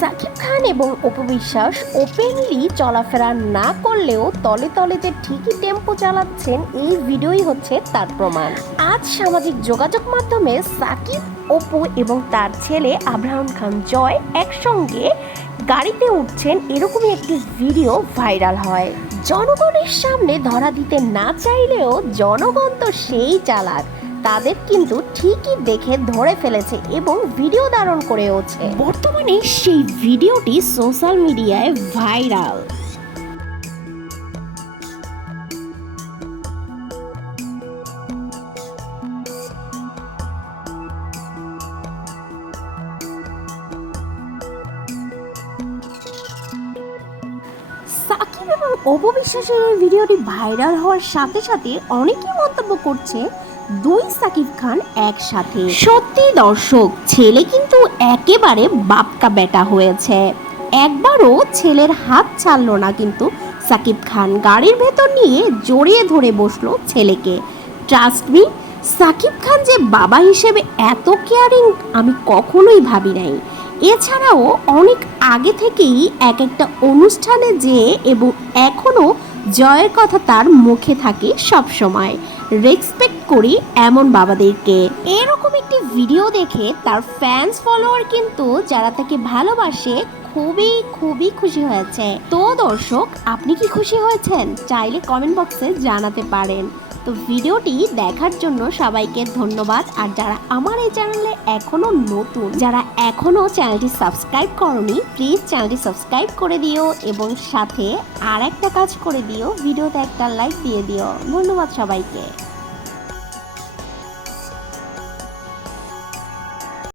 সাকিব খান এবং অপবিশ্বাস ওপেনলি চলাফেরা না করলেও তলে তলে যে ঠিকই টেম্পো চালাচ্ছেন, এই ভিডিওই হচ্ছে তার প্রমাণ। আজ সামাজিক যোগাযোগ মাধ্যমে সাকিব, অপু এবং তার ছেলে আব্রাহাম খান জয় একসঙ্গে গাড়িতে উঠছেন, এরকমই একটি ভিডিও ভাইরাল হয়। জনগণের সামনে ধরা দিতে না চাইলেও জনগণ তো সেই চালাক। তাদের কিন্তু ঠিকই দেখে ধরে ফেলেছে এবং ভিডিও ধারণ করেওছে বর্তমানে সেই ভিডিওটি সোশ্যাল মিডিয়ায় ভাইরাল। সাকিব এই ভিডিওটি ভাইরাল হওয়ার সাথে সাথে অনেকেই মন্তব্য করছে দুই সাকিব খান একসাথে। সত্যি দর্শক, ছেলে কিন্তু একেবারে বাপকা বেটা হয়েছে। একবারও ছেলের হাত ছাড়লো না কিন্তু সাকিব খান। গাড়ির ভেতর নিয়ে জড়িয়ে ধরে বসল ছেলেকে। ট্রাস্ট মি সাকিব খান যে বাবা হিসেবে এত কেয়ারিং আমি কখনোই ভাবি নাই। এছাড়াও অনেক আগে থেকেই এক একটা অনুষ্ঠানে যেয়ে এবং এখনও জয়ের কথা তার মুখে থাকে সব সময়। রেসপেক্ট করি এমন বাবাদেরকে। এরকম একটি ভিডিও দেখে তার ফ্যান্স ফলোয়ার কিন্তু যারা তাকে ভালোবাসে খুবই খুবই খুশি হয়েছে। তো দর্শক, আপনি কি খুশি হয়েছেন? চাইলে কমেন্ট বক্সে জানাতে পারেন। তো ভিডিওটি দেখার জন্য সবাইকে ধন্যবাদ। আর যারা আমার এই চ্যানেলে এখনও নতুন, যারা এখনও চ্যানেলটি সাবস্ক্রাইব করনি, প্লিজ চ্যানেলটি সাবস্ক্রাইব করে দিও এবং সাথে আর একটা কাজ করে দিও, ভিডিওতে একটা লাইক দিয়ে দিও। ধন্যবাদ সবাইকে।